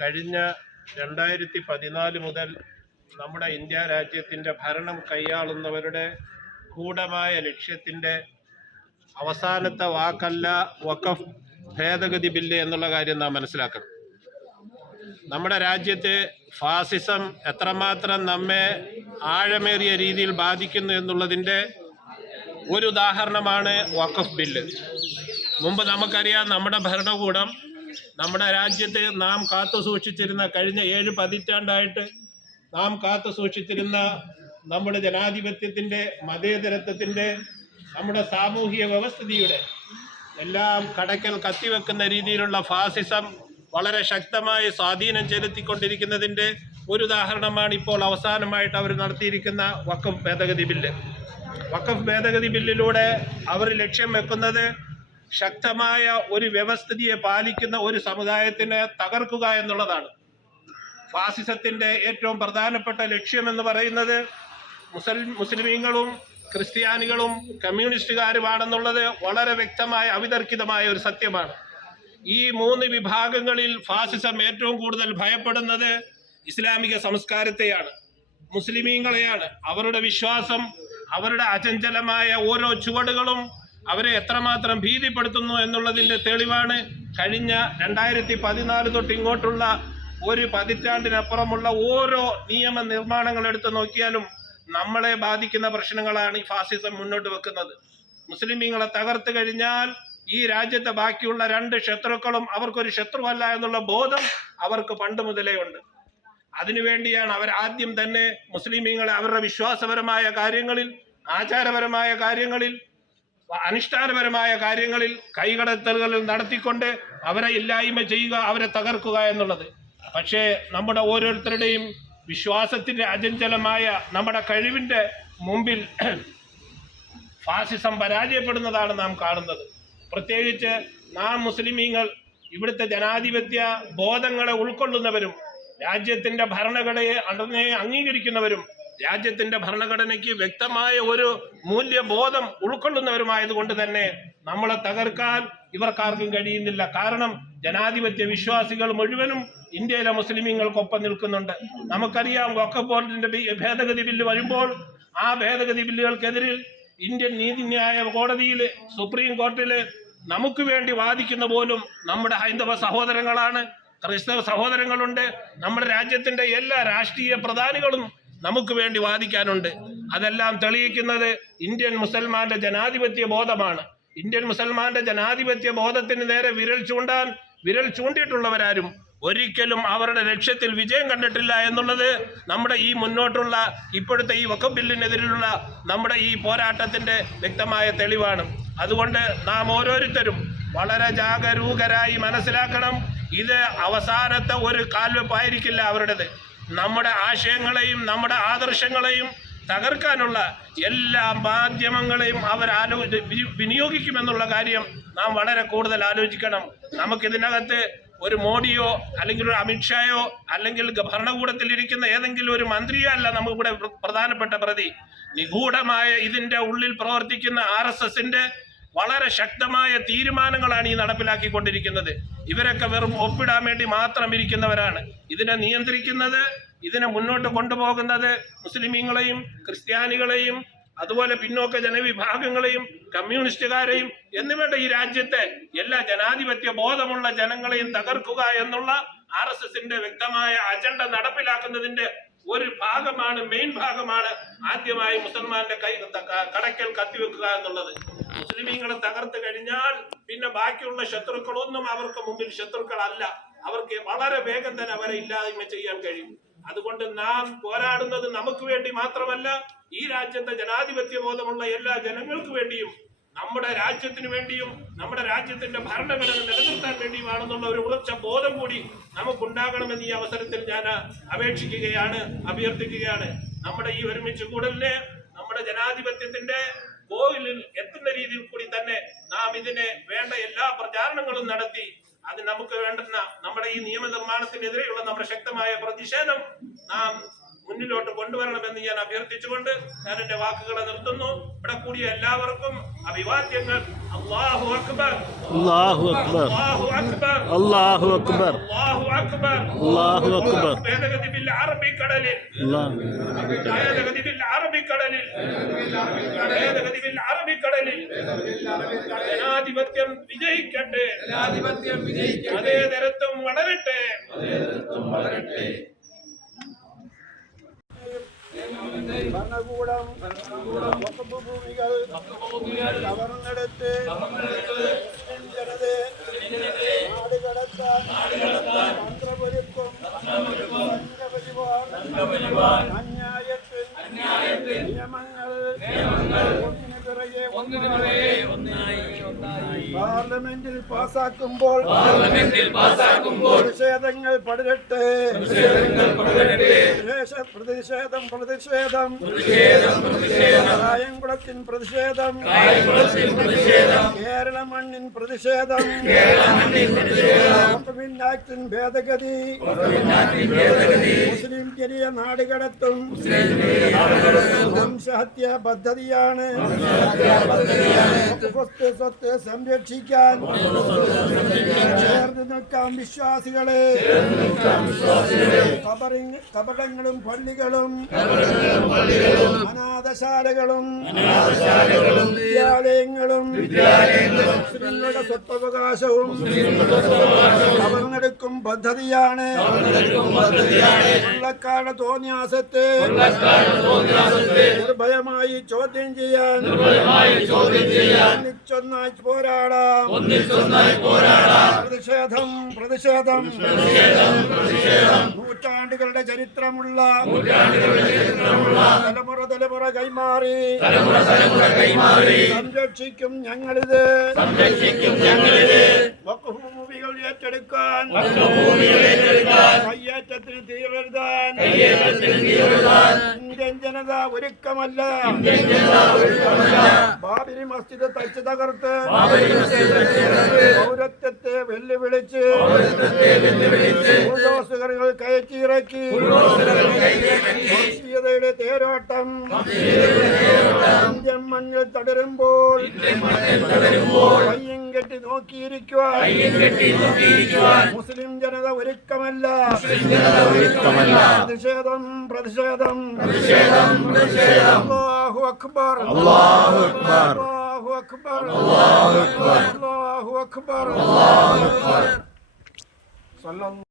കഴിഞ്ഞ 2014 മുതൽ നമ്മുടെ ഇന്ത്യ രാജ്യത്തിൻ്റെ ഭരണം കൈയാളുന്നവരുടെ ഗൂഢമായ ലക്ഷ്യത്തിൻ്റെ അവസാനത്തെ വാക്കല്ല വഖഫ് ഭേദഗതി ബില്ല് എന്നുള്ള കാര്യം നാം മനസ്സിലാക്കണം. നമ്മുടെ രാജ്യത്തെ ഫാസിസം എത്രമാത്രം നമ്മെ ആഴമേറിയ രീതിയിൽ ബാധിക്കുന്നു എന്നുള്ളതിൻ്റെ ഒരു ഉദാഹരണമാണ് വഖഫ് ബില്ല്. മുമ്പ് നമുക്കറിയാം, നമ്മുടെ ഭരണകൂടം നമ്മുടെ രാജ്യത്ത് നാം കാത്തു സൂക്ഷിച്ചിരുന്ന, കഴിഞ്ഞ 7 പതിറ്റാണ്ടായിട്ട് നാം കാത്തു സൂക്ഷിച്ചിരുന്ന നമ്മുടെ ജനാധിപത്യത്തിൻ്റെ, മതേതരത്വത്തിൻ്റെ, നമ്മുടെ സാമൂഹിക വ്യവസ്ഥിതിയുടെ എല്ലാം കടക്കൽ കത്തിവെക്കുന്ന രീതിയിലുള്ള ഫാസിസം വളരെ ശക്തമായി സ്വാധീനം ചെലുത്തിക്കൊണ്ടിരിക്കുന്നതിൻ്റെ ഒരു ഉദാഹരണമാണ് ഇപ്പോൾ അവസാനമായിട്ട് അവർ നടത്തിയിരിക്കുന്ന വഖഫ് ഭേദഗതി ബില്ല്. വഖഫ് ഭേദഗതി ബില്ലിലൂടെ അവർ ലക്ഷ്യം വെക്കുന്നത് ശക്തമായ ഒരു വ്യവസ്ഥിതിയെ പാലിക്കുന്ന ഒരു സമുദായത്തിനെ തകർക്കുക എന്നുള്ളതാണ്. ഫാസിസത്തിൻ്റെ ഏറ്റവും പ്രധാനപ്പെട്ട ലക്ഷ്യമെന്ന് പറയുന്നത് മുസ്ലിമീങ്ങളും ക്രിസ്ത്യാനികളും കമ്മ്യൂണിസ്റ്റുകാരുമാണെന്നുള്ളത് വളരെ വ്യക്തമായ അവിതർക്കിതമായ ഒരു സത്യമാണ്. ഈ 3 വിഭാഗങ്ങളിൽ ഫാസിസം ഏറ്റവും കൂടുതൽ ഭയപ്പെടുന്നത് ഇസ്ലാമിക സംസ്കാരത്തെയാണ്, മുസ്ലിമീങ്ങളെയാണ്. അവരുടെ വിശ്വാസം, അവരുടെ അചഞ്ചലമായ ഓരോ ചുവടുകളും അവരെ എത്രമാത്രം ഭീതിപ്പെടുത്തുന്നു എന്നുള്ളതിൻ്റെ തെളിവാണ് കഴിഞ്ഞ 2014 തൊട്ട് ഇങ്ങോട്ടുള്ള ഒരു പതിറ്റാണ്ടിനപ്പുറമുള്ള ഓരോ നിയമ നിർമ്മാണങ്ങൾ എടുത്തു നോക്കിയാലും നമ്മളെ ബാധിക്കുന്ന പ്രശ്നങ്ങളാണ് ഈ ഫാസിസം മുന്നോട്ട് വെക്കുന്നത്. മുസ്ലിമീങ്ങളെ തകർത്ത് കഴിഞ്ഞാൽ ഈ രാജ്യത്തെ ബാക്കിയുള്ള 2 ശത്രുക്കളും അവർക്കൊരു ശത്രുവല്ല എന്നുള്ള ബോധം അവർക്ക് പണ്ട് മുതലേ ഉണ്ട്. അതിനുവേണ്ടിയാണ് അവർ ആദ്യം തന്നെ മുസ്ലിമീങ്ങളെ അവരുടെ വിശ്വാസപരമായ കാര്യങ്ങളിൽ, ആചാരപരമായ കാര്യങ്ങളിൽ, അനുഷ്ഠാനപരമായ കാര്യങ്ങളിൽ കൈകടത്തലുകൾ നടത്തിക്കൊണ്ട് അവരെ ഇല്ലായ്മ ചെയ്യുക, അവരെ തകർക്കുക എന്നുള്ളത്. പക്ഷേ നമ്മുടെ ഓരോരുത്തരുടെയും വിശ്വാസത്തിൻ്റെ അചഞ്ചലമായ നമ്മുടെ കഴിവിൻ്റെ മുമ്പിൽ ഫാസിസം പരാജയപ്പെടുന്നതാണ് നാം കാണുന്നത്. പ്രത്യേകിച്ച് നാം മുസ്ലിമീങ്ങൾ ഇവിടുത്തെ ജനാധിപത്യ ബോധങ്ങളെ ഉൾക്കൊള്ളുന്നവരും രാജ്യത്തിൻ്റെ ഭരണഘടനയെ അംഗീകരിക്കുന്നവരും രാജ്യത്തിൻ്റെ ഭരണഘടനയ്ക്ക് വ്യക്തമായ ഒരു മൂല്യബോധം ഉൾക്കൊള്ളുന്നവരുമായതുകൊണ്ട് തന്നെ നമ്മളെ തകർക്കാൻ ഇവർക്കാർക്കും കഴിയുന്നില്ല. കാരണം ജനാധിപത്യ വിശ്വാസികൾ മുഴുവനും ഇന്ത്യയിലെ മുസ്ലിമീങ്ങൾക്കൊപ്പം നിൽക്കുന്നുണ്ട്. നമുക്കറിയാം, വഖഫ് ബോർഡിൻ്റെ ഭേദഗതി ബില്ല് വരുമ്പോൾ ആ ഭേദഗതി ബില്ലുകൾക്കെതിരിൽ ഇന്ത്യൻ നീതിന്യായ കോടതിയിൽ, സുപ്രീം കോർട്ടിൽ നമുക്ക് വേണ്ടി വാദിക്കുന്ന പോലും നമ്മുടെ ഹൈന്ദവ സഹോദരങ്ങളാണ്, ക്രൈസ്തവ സഹോദരങ്ങളുണ്ട്. നമ്മുടെ രാജ്യത്തിൻ്റെ എല്ലാ രാഷ്ട്രീയ പ്രധാനികളും നമുക്ക് വേണ്ടി വാദിക്കാനുണ്ട്. അതെല്ലാം തെളിയിക്കുന്നത് ഇന്ത്യൻ മുസൽമാന്റെ ജനാധിപത്യ ബോധമാണ്. ഇന്ത്യൻ മുസൽമാന്റെ ജനാധിപത്യ ബോധത്തിന് നേരെ വിരൽ ചൂണ്ടിയിട്ടുള്ളവരാരും ഒരിക്കലും അവരുടെ ലക്ഷ്യത്തിൽ വിജയം കണ്ടിട്ടില്ല എന്നുള്ളത് നമ്മുടെ ഈ മുന്നോട്ടുള്ള ഇപ്പോഴത്തെ ഈ വഖഫ് ബില്ലിനെതിരെയുള്ള നമ്മുടെ ഈ പോരാട്ടത്തിൻ്റെ വ്യക്തമായ തെളിവാണ്. അതുകൊണ്ട് നാം ഓരോരുത്തരും വളരെ ജാഗരൂകരായി മനസ്സിലാക്കണം, ഇത് അവസാനത്തെ ഒരു കാൽവെപ്പായിരിക്കില്ല അവരുടേത്. നമ്മുടെ ആശയങ്ങളെയും നമ്മുടെ ആദർശങ്ങളെയും തകർക്കാനുള്ള എല്ലാ മാധ്യമങ്ങളെയും അവർ വിനിയോഗിക്കുമെന്നുള്ള കാര്യം നാം വളരെ കൂടുതൽ ആലോചിക്കണം. നമുക്കിതിനകത്ത് ഒരു മോഡിയോ അല്ലെങ്കിൽ ഒരു അമിത്ഷായോ അല്ലെങ്കിൽ ഭരണകൂടത്തിൽ ഇരിക്കുന്ന ഏതെങ്കിലും ഒരു മന്ത്രിയോ അല്ല നമുക്കിവിടെ പ്രധാനപ്പെട്ട പ്രതി. നിഗൂഢമായ ഇതിൻ്റെ ഉള്ളിൽ പ്രവർത്തിക്കുന്ന RSSന്റെ വളരെ ശക്തമായ തീരുമാനങ്ങളാണ് ഈ നടപ്പിലാക്കിക്കൊണ്ടിരിക്കുന്നത്. ഇവരൊക്കെ വെറും ഒപ്പിടാൻ വേണ്ടി മാത്രം ഇരിക്കുന്നവരാണ്. ഇതിനെ നിയന്ത്രിക്കുന്നത്, ഇതിനെ മുന്നോട്ട് കൊണ്ടുപോകുന്നത് മുസ്ലിമീങ്ങളെയും ക്രിസ്ത്യാനികളെയും അതുപോലെ പിന്നോക്ക ജനവിഭാഗങ്ങളെയും കമ്മ്യൂണിസ്റ്റുകാരെയും എന്നുവേണ്ട ഈ രാജ്യത്തെ എല്ലാ ജനാധിപത്യ ബോധമുള്ള ജനങ്ങളെയും തകർക്കുക എന്നുള്ള RSSന്റെ വ്യക്തമായ അജണ്ട നടപ്പിലാക്കുന്നതിന്റെ ഒരു ഭാഗമാണ്, മെയിൻ ഭാഗമാണ് ആദ്യമായി മുസൽമാന്റെ കടക്കൽ കത്തിവെക്കുക എന്നുള്ളത്. മുസ്ലിമീങ്ങളെ തകർത്ത് കഴിഞ്ഞാൽ പിന്നെ ബാക്കിയുള്ള ശത്രുക്കളൊന്നും അവർക്ക് മുമ്പിൽ ശത്രുക്കളല്ല. അവർക്ക് വളരെ വേഗം തന്നെ അവരെ ഇല്ലായ്മ ചെയ്യാൻ കഴിയും. അതുകൊണ്ട് നാം പോരാടുന്നത് നമുക്ക് വേണ്ടി മാത്രമല്ല, ഈ രാജ്യത്തെ ജനാധിപത്യ ബോധമുള്ള എല്ലാ ജനങ്ങൾക്ക് വേണ്ടിയും, നമ്മുടെ രാജ്യത്തിന് വേണ്ടിയും, നമ്മുടെ രാജ്യത്തിന്റെ ഭരണഘടന നിലനിർത്താൻ വേണ്ടിയുമാണെന്നുള്ള ഒരു ഉറച്ച ബോധം കൂടി നമുക്കുണ്ടാകണമെന്ന് ഈ അവസരത്തിൽ ഞാൻ അപേക്ഷിക്കുകയാണ്, അഭ്യർത്ഥിക്കുകയാണ്. നമ്മുടെ ഈ ഒരുമിച്ച് കൂടലിനെ നമ്മുടെ ജനാധിപത്യത്തിന്റെ കോവിലിൽ എത്തുന്ന രീതിയിൽ കൂടി തന്നെ നാം ഇതിനെ വേണ്ട എല്ലാ പ്രചാരണങ്ങളും നടത്തി അത് നമുക്ക് വേണ്ടുന്ന നമ്മുടെ ഈ നിയമനിർമ്മാണത്തിനെതിരെയുള്ള നമ്മുടെ ശക്തമായ പ്രതിഷേധം നാം മുന്നിലോട്ട് കൊണ്ടുവരണമെന്ന് ഞാൻ അഭ്യർത്ഥിച്ചുകൊണ്ട് ഞാൻ എന്റെ വാക്കുകളെ നിർത്തുന്നു. ഇവിടെ കൂടിയ എല്ലാവർക്കും അഭിവാദ്യങ്ങൾ. അല്ലാഹു അക്ബർ, അല്ലാഹു അക്ബർ, അല്ലാഹു അക്ബർ, അല്ലാഹു അക്ബർ, അല്ലാഹു അക്ബർ, അല്ലാഹു അക്ബർ. ഭേദഗതി ബിൽ അറബിക്കടലിൽ, ഭേദഗതി ബിൽ അറബിക്കടലിൽ, ഭേദഗതി ബിൽ അറബിക്കടലിൽ ജനാധിപത്യം വിജയിക്കട്ടെ, ജനാധിപത്യം വിജയിക്കട്ടെ, അതേതരത്വം വളരട്ടെ, അതേതരത്വം വളരട്ടെ. ഭരണകൂടം വഖഫ് ഭൂമികൾ കവർന്നെടുത്ത് ജനതയെ നാടുകടത്താൻ തന്ത്രപൊരുക്കും സംഘപരിവാർ അന്യായത്തിൽ നിയമങ്ങൾ ഒന്നിനു പിറകെ ഒന്നായി പാർലമെന്റിൽ പാസാക്കുമ്പോൾ പ്രതിഷേധങ്ങൾ പടരട്ടെ, പ്രതിഷേധം കായംകുളത്തിൻ പ്രതിഷേധം, കേരള മണ്ണിൻ പ്രതിഷേധം, ആക്ടിൻ ഭേദഗതി, മുസ്ലിം ചെറിയ നാടുകടത്തും വംശഹത്യ പദ്ധതിയാണ്. സ്വത്ത് സംരക്ഷിക്കാൻ ചേർന്ന് നിൽക്കാം വിശ്വാസികളെ. കപടങ്ങളും പള്ളികളും അനാഥശാലകളും വിദ്യാലയങ്ങളും മുസ്ലിങ്ങളുടെ സ്വത്തവകാശവും കവർന്നെടുക്കും പദ്ധതിയാണ്. ഉള്ളക്കാട് തോന്നിയാസത്തെ നിർഭയമായി ചോദ്യം ചെയ്യാൻ ഒന്നിച്ചൊന്നായി പോരാടാം. പ്രതിഷേധം നൂറ്റാണ്ടുകളുടെ ചരിത്രമുള്ള തലമുറ കൈമാറി സംരക്ഷിക്കും ഞങ്ങളിത്. വഖഫ് ഭൂമികൾ ഏറ്റെടുക്കാൻ കയ്യേറ്റത്തിന് തീവരുതാൻ ഇന്ത്യൻ ജനത ഒരുക്കമല്ല. ബാബരി മസ്ജിദ് തച്ച് തകർത്ത് പൗരത്വത്തെ വെല്ലുവിളിച്ച് ബുൾഡോസറുകൾ കയറ്റിയിറക്കി വംശീയതയുടെ തേരോട്ടം ഇന്ത്യൻ മണ്ണിൽ തടരുമ്പോൾ കയ്യും കെട്ടി നോക്കിയിരിക്കുവാൻ മുസ്ലിം ജനത ഒരുക്കമല്ല. പ്രതിഷേധം അല്ലാഹു അക്ബർ, അല്ലാഹു അക്ബർ, അല്ലാഹു അക്ബർ, അല്ലാഹു അക്ബർ, അല്ലാഹു അക്ബർ, അല്ലാഹു അക്ബർ.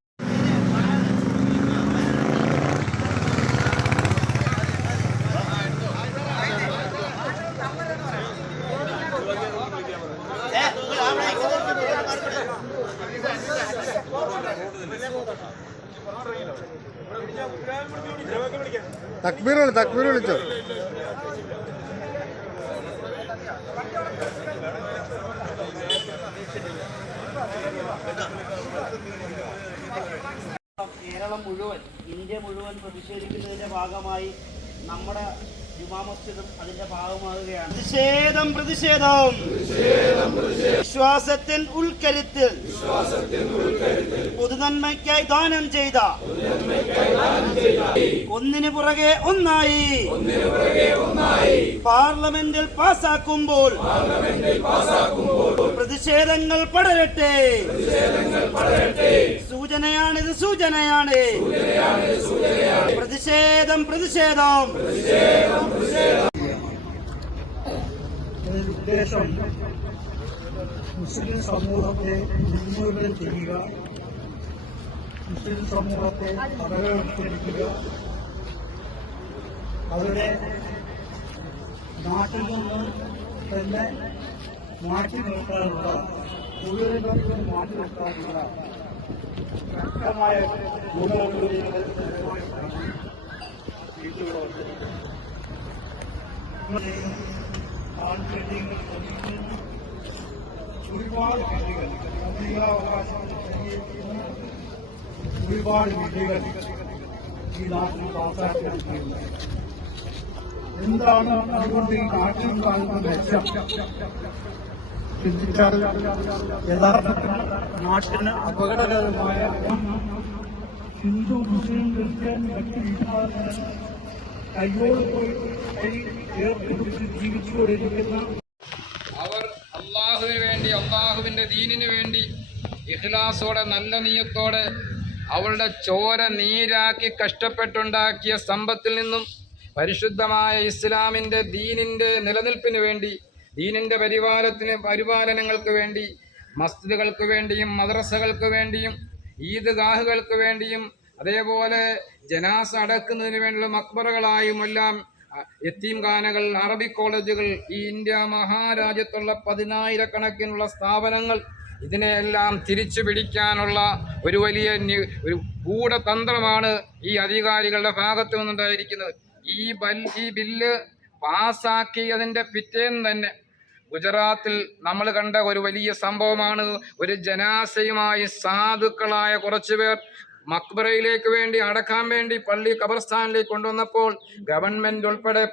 തക്ബീർ വിളിച്ചോ. കേരളം മുഴുവൻ, ഇന്ത്യ മുഴുവൻ പ്രതിഷേധിക്കുന്നതിന്റെ ഭാഗമായി നമ്മുടെ ജുമാ മസ്ജിദും അതിന്റെ ഭാഗമാകുകയാണ്. പ്രതിഷേധം വിശ്വാസത്തിൻ ഉൾക്കരുത്തിൽ പൊതുനന്മയ്ക്കായി ദാനം ചെയ്ത ഒന്നിനു പുറകെ ഒന്നായി പാർലമെന്റിൽ പാസാക്കുമ്പോൾ പ്രതിഷേധങ്ങൾ പടരട്ടെ. സൂചനയാണിത്, സൂചനയാണ്. പ്രതിഷേധം ഉദ്ദേശം മുസ്ലിം സമൂഹത്തെ ഉന്മൂലനം ചെയ്യുക, മുസ്ലിം സമൂഹത്തെ അപകടപ്പെടുത്തുക, അവരുടെ നാട്ടിൽ നിന്ന് തന്നെ മാറ്റി നിർത്താനുള്ള, തൊഴിലുകളിൽ മാറ്റി നിർത്താനുള്ള ശക്തമായ ഗുണങ്ങൾ താല്പര്യങ്ങൾ ഒരുപാട് വിധികൾ, മൗലികാവകാശം തെളിയിക്കുന്ന ഒരുപാട് വിധികൾ ഈ നാട്ടിൽ പാസാക്കിയിട്ടുണ്ട്. എന്താണ് അതുകൊണ്ട് ഈ നാട്ടിൽ കാണുന്ന മെച്ചം ചിന്തിച്ചാൽ യഥാർത്ഥത്തിൽ നാട്ടിന് അപകടകരമായ ഹിന്ദു മുസ്ലിം ക്രിസ്ത്യൻ മറ്റു വിഭാഗങ്ങൾ കൈയോട് പോയി കൈ ചേർത്ത് പിടിച്ച് ജീവിച്ചുകൊണ്ടിരിക്കുന്ന അവർ അള്ളാഹുവിന് വേണ്ടി, അള്ളാഹുവിൻ്റെ ദീനിനു വേണ്ടി ഇഖ്ലാസോടെ, നല്ല നിയ്യത്തോടെ അവളുടെ ചോര നീരാക്കി കഷ്ടപ്പെട്ടുണ്ടാക്കിയ സമ്പത്തിൽ നിന്നും പരിശുദ്ധമായ ഇസ്ലാമിൻ്റെ ദീനിൻ്റെ നിലനിൽപ്പിന് വേണ്ടി, ദീനിൻ്റെ പരിപാലനങ്ങൾക്ക് വേണ്ടി, മസ്ജിദുകൾക്ക് വേണ്ടിയും മദ്രസകൾക്ക് വേണ്ടിയും ഈദ്ഗാഹുകൾക്ക് വേണ്ടിയും അതേപോലെ ജനാസ അടക്കുന്നതിന് വേണ്ടിയുള്ള മക്ബറകളായും എല്ലാം യത്തീംഖാനകൾ, അറബിക് കോളേജുകൾ, ഈ ഇന്ത്യ മഹാരാജ്യത്തുള്ള 10,000-കണക്കിനുള്ള സ്ഥാപനങ്ങൾ, ഇതിനെയെല്ലാം തിരിച്ചു പിടിക്കാനുള്ള ഒരു വലിയ ഒരു ഗൂഢതന്ത്രമാണ് ഈ അധികാരികളുടെ ഭാഗത്തു നിന്നുണ്ടായിരിക്കുന്നത്. ഈ ബില്ല് പാസ്സാക്കി അതിൻ്റെ പിറ്റേന്ന് തന്നെ ഗുജറാത്തിൽ നമ്മൾ കണ്ട ഒരു വലിയ സംഭവമാണ്. ഒരു ജനാസയുമായി സാധുക്കളായ കുറച്ചുപേർ മക്ബറയിലേക്ക് വേണ്ടി അടക്കാൻ വേണ്ടി പള്ളി ഖബർസ്ഥാനിലേക്ക് കൊണ്ടുവന്നപ്പോൾ ഗവൺമെന്റ് ഉൾപ്പെടെ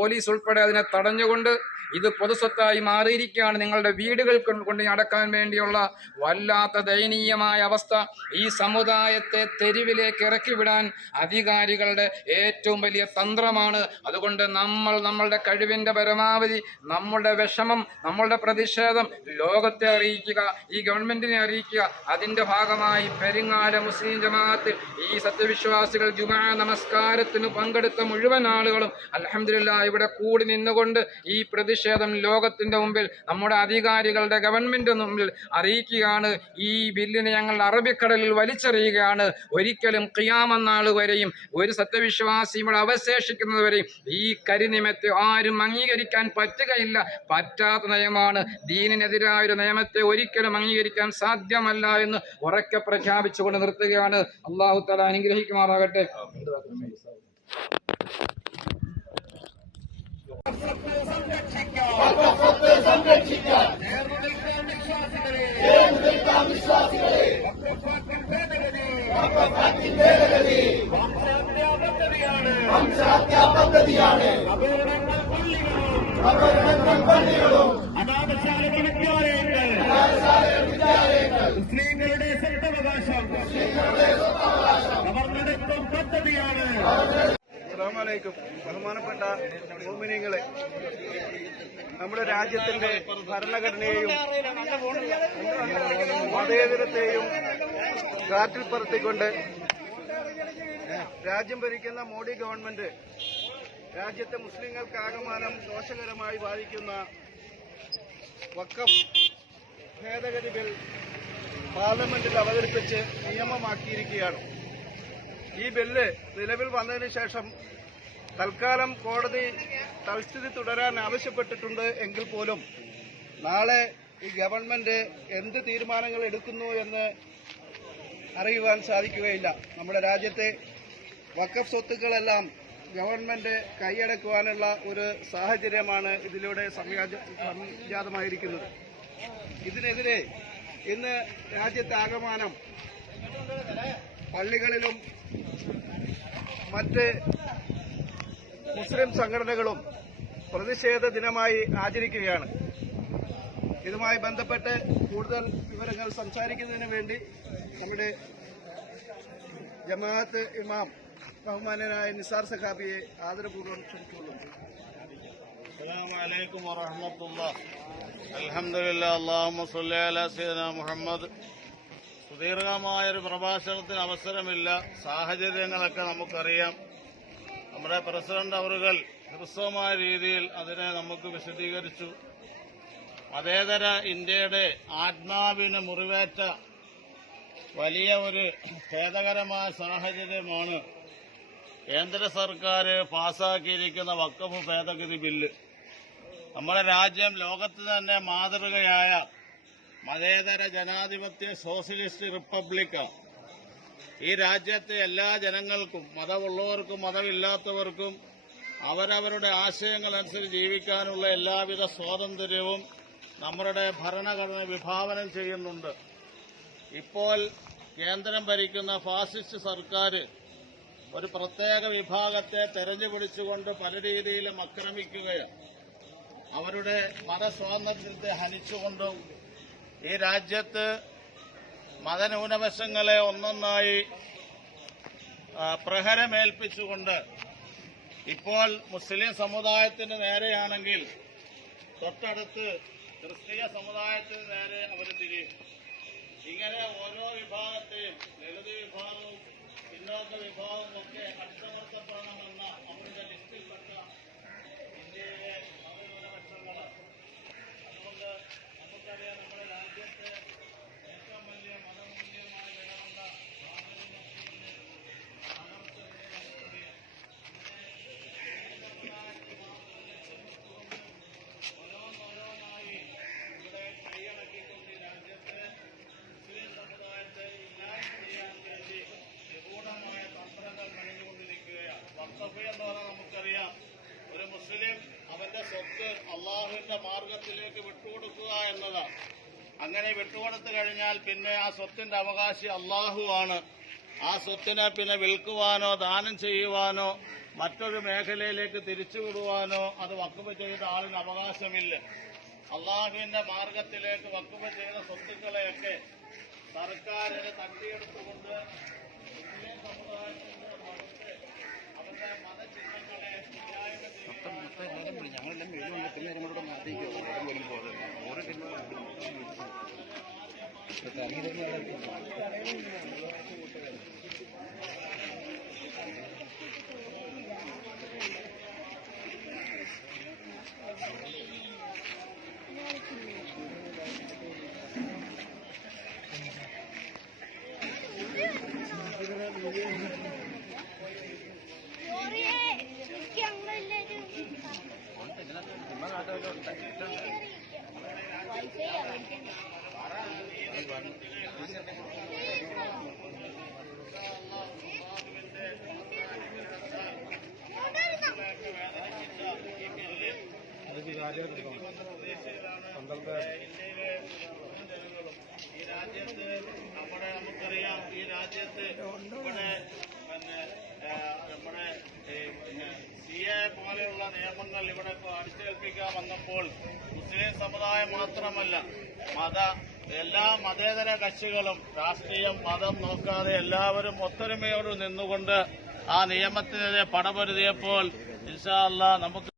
പോലീസ് ഉൾപ്പെടെ അതിനെ തടഞ്ഞുകൊണ്ട് ഇത് പൊതുസ്വത്തായി മാറിയിരിക്കുകയാണ്, നിങ്ങളുടെ വീടുകൾ കൊണ്ട് അടക്കാൻ വേണ്ടിയുള്ള വല്ലാത്ത ദയനീയമായ അവസ്ഥ. ഈ സമുദായത്തെ തെരുവിലേക്ക് ഇറക്കി വിടാൻ അധികാരികളുടെ ഏറ്റവും വലിയ തന്ത്രമാണ്. അതുകൊണ്ട് നമ്മളുടെ കഴിവിൻ്റെ പരമാവധി നമ്മളുടെ വിഷമം, നമ്മളുടെ പ്രതിഷേധം ലോകത്തെ അറിയിക്കുക, ഈ ഗവൺമെന്റിനെ അറിയിക്കുക. അതിൻ്റെ ഭാഗമായി പെരിങ്ങാല മുസ്ലിം ജമാഅത്ത്, ഈ സത്യവിശ്വാസികൾ ജുമാ നമസ്കാരത്തിന് പങ്കെടുത്ത മുഴുവൻ ആളുകളും അൽഹംദുലില്ലാഹ് ഇവിടെ കൂടി നിന്നുകൊണ്ട് ഈ പ്രതിഷേധം ലോകത്തിൻ്റെ മുമ്പിൽ, നമ്മുടെ അധികാരികളുടെ ഗവൺമെന്റ് മുമ്പിൽ അറിയിക്കുകയാണ്. ഈ ബില്ലിനെ ഞങ്ങൾ അറബിക്കടലിൽ വലിച്ചെറിയുകയാണ്. ഒരിക്കലും ഖിയാമത്ത് നാൾ വരെയും ഒരു സത്യവിശ്വാസി ഇവിടെ അവശേഷിക്കുന്നതുവരെയും ഈ കരിനിയമത്തെ ആരും അംഗീകരിക്കാൻ പറ്റുകയില്ല. പറ്റാത്ത നയമാണ്. ദീനിനെതിരായൊരു നിയമത്തെ ഒരിക്കലും അംഗീകരിക്കാൻ സാധ്യമല്ല എന്ന് ഉറക്കെ പ്രഖ്യാപിച്ചുകൊണ്ട് നിർത്തുകയാണ്. അല്ലാഹു തആല അനുഗ്രഹിക്കുമാറാകട്ടെ. മുസ്ലിങ്ങളുടെ സ്വത്തവകാശം കവർന്നെടുക്കും പദ്ധതിയാണ്. അസ്സലാമു ബഹുമാനപ്പെട്ട മുഅ്മിനീങ്ങളെ, നമ്മുടെ രാജ്യത്തിന്റെ ഭരണഘടനയെയും മതേതരത്തെയും കാറ്റിൽ പറത്തിക്കൊണ്ട് രാജ്യം ഭരിക്കുന്ന മോഡി ഗവൺമെന്റ് രാജ്യത്തെ മുസ്ലിങ്ങൾക്കാകമാനം ദോഷകരമായി ബാധിക്കുന്ന വഖഫ് ഭേദഗതി ബിൽ പാർലമെന്റിൽ അവതരിപ്പിച്ച് നിയമമാക്കിയിരിക്കുകയാണ്. ഈ ബില്ല് നിലവിൽ വന്നതിന് ശേഷം തൽക്കാലം കോടതി തൽസ്ഥിതി തുടരാൻ ആവശ്യപ്പെട്ടിട്ടുണ്ട് എങ്കിൽ പോലും നാളെ ഈ ഗവൺമെന്റ് എന്ത് തീരുമാനങ്ങൾ എടുക്കുന്നു എന്ന് അറിയുവാൻ സാധിക്കുകയില്ല. നമ്മുടെ രാജ്യത്തെ വഖഫ് സ്വത്തുക്കളെല്ലാം ഗവൺമെന്റ് കൈയടക്കുവാനുള്ള ഒരു സാഹചര്യമാണ് ഇതിലൂടെ സംജാതമായിരിക്കുന്നത്. ഇതിനെതിരെ ഇന്ന് രാജ്യത്താകമാനം പള്ളികളിലും മറ്റ് മുസ്ലിം സംഘടനകളും പ്രതിഷേധ ദിനമായി ആചരിക്കുകയാണ്. ഇതുമായി ബന്ധപ്പെട്ട് കൂടുതൽ വിവരങ്ങൾ സംസാരിക്കുന്നതിന് വേണ്ടി നമ്മുടെ ജമാഅത്ത് ഇമാം ബഹുമാനനായ നിസാർ സഖാഫിയെ ആദരപൂർവ്വം ക്ഷണിച്ചുകൊള്ളുന്നു. അസ്സലാമു അലൈക്കും വറഹ്മത്തുള്ളാഹി. അൽഹംദുലില്ലാഹ്. അല്ലാഹുമ്മ സ്വല്ലി അലാ സയ്യിദിനാ മുഹമ്മദ്. സുദീർഘമായൊരു പ്രഭാഷണത്തിന് അവസരമില്ല, സാഹചര്യങ്ങളൊക്കെ നമുക്കറിയാം. നമ്മുടെ പ്രസിഡന്റ് അവറുകൾ ഹ്രസ്വമായ രീതിയിൽ അതിനെ നമുക്ക് വിശദീകരിച്ചു. മതേതര ഇന്ത്യയുടെ ആത്മാവിന് മുറിവേറ്റ വലിയ ഒരു ഖേദകരമായ സാഹചര്യമാണ് കേന്ദ്ര സർക്കാർ പാസാക്കിയിരിക്കുന്ന വഖഫ് ഭേദഗതി ബില്ല്. നമ്മുടെ രാജ്യം ലോകത്ത് തന്നെ മാതൃകയായ മതേതര ജനാധിപത്യ സോഷ്യലിസ്റ്റ് റിപ്പബ്ലിക്കാണ്. ഈ രാജ്യത്തെ എല്ലാ ജനങ്ങൾക്കും, മതമുള്ളവർക്കും മതമില്ലാത്തവർക്കും അവരവരുടെ ആശയങ്ങളനുസരിച്ച് ജീവിക്കാനുള്ള എല്ലാവിധ സ്വാതന്ത്ര്യവും നമ്മുടെ ഭരണഘടന വിഭാവനം ചെയ്യുന്നുണ്ട്. ഇപ്പോൾ കേന്ദ്രം ഭരിക്കുന്ന ഫാസിസ്റ്റ് സർക്കാർ ഒരു പ്രത്യേക വിഭാഗത്തെ തെരഞ്ഞുപിടിച്ചുകൊണ്ട് പല രീതിയിലും ആക്രമിക്കുകയാണ്. അവരുടെ മതസ്വാതന്ത്ര്യത്തെ ഹനിച്ചുകൊണ്ടും ഈ രാജ്യത്ത് മതന്യൂനപക്ഷങ്ങളെ ഒന്നൊന്നായി പ്രഹരമേൽപ്പിച്ചുകൊണ്ട് ഇപ്പോൾ മുസ്ലിം സമുദായത്തിന് നേരെയാണെങ്കിൽ തൊട്ടടുത്ത് ക്രിസ്തീയ സമുദായത്തിന് നേരെ അവർ തിരിയും. ഇങ്ങനെ ഓരോ വിഭാഗത്തെയും ലളിത വിഭാഗവും പിന്നോക്ക വിഭാഗവും ഒക്കെ അടിച്ചമർത്തപ്പെടണമെന്ന അവരുടെ ലിസ്റ്റിൽപ്പെട്ട ഇന്ത്യയിലെ മതന്യൂനപക്ഷങ്ങൾ. അതുകൊണ്ട് നമുക്കറിയാം, നമ്മുടെ രാജ്യത്തെ ഏറ്റവും വലിയ മതമൂല്യമായി നിലകൊണ്ട ഓരോന്നോരോന്നായി ഇവിടെ കൈയടക്കിക്കൊണ്ട് ഈ രാജ്യത്തെ മുസ്ലിം സമുദായത്തെ ഇല്ലായ്മ ചെയ്യാൻ വേണ്ടി നിഗൂഢമായ തന്ത്രങ്ങൾ മെനഞ്ഞുകൊണ്ടിരിക്കുകയാണ്. വഖഫ് എന്ന് പറഞ്ഞാൽ നമുക്കറിയാം, ഒരു മുസ്ലിം അവന്റെ സ്വത്ത് അള്ളാഹുവിന്റെ മാർഗത്തിലേക്ക് വിട്ടുകൊടുക്കുക എന്നതാണ്. അങ്ങനെ വിട്ടുകൊടുത്തു കഴിഞ്ഞാൽ പിന്നെ ആ സ്വത്തിന്റെ അവകാശി അള്ളാഹുവാണ്. ആ സ്വത്തിനെ പിന്നെ വിൽക്കുവാനോ ദാനം ചെയ്യുവാനോ മറ്റൊരു മേഖലയിലേക്ക് തിരിച്ചുവിടുവാനോ അത് വഖഫ് ചെയ്ത ആളിന് അവകാശമില്ല. അള്ളാഹുവിന്റെ മാർഗത്തിലേക്ക് വഖഫ് ചെയ്ത സ്വത്തുക്കളെയൊക്കെ സർക്കാരിന് തട്ടിയെടുത്തുകൊണ്ട് മുസ്ലിം സമുദായത്തിന്റെ മതത്തെ അവരുടെ മതചിഹ്നങ്ങളെ ഇല്ലായ്മ ഇന്ത്യയിലെ ജനങ്ങളും ഈ രാജ്യത്ത് നമുക്കറിയാം, ഈ രാജ്യത്ത് ഇവിടെ നമ്മുടെ CA പോലെയുള്ള നിയമങ്ങൾ ഇവിടെ അടിച്ചേൽപ്പിക്കാൻ വന്നപ്പോൾ മുസ്ലിം സമുദായം മാത്രമല്ല എല്ലാ മതേതര കക്ഷികളും രാഷ്ട്രീയം മതം നോക്കാതെ എല്ലാവരും ഒത്തൊരുമയോട് നിന്നുകൊണ്ട് ആ നിയമത്തിനെതിരെ പടപൊരുതിയപ്പോൾ ഇൻഷാ അല്ലാഹ് നമുക്ക്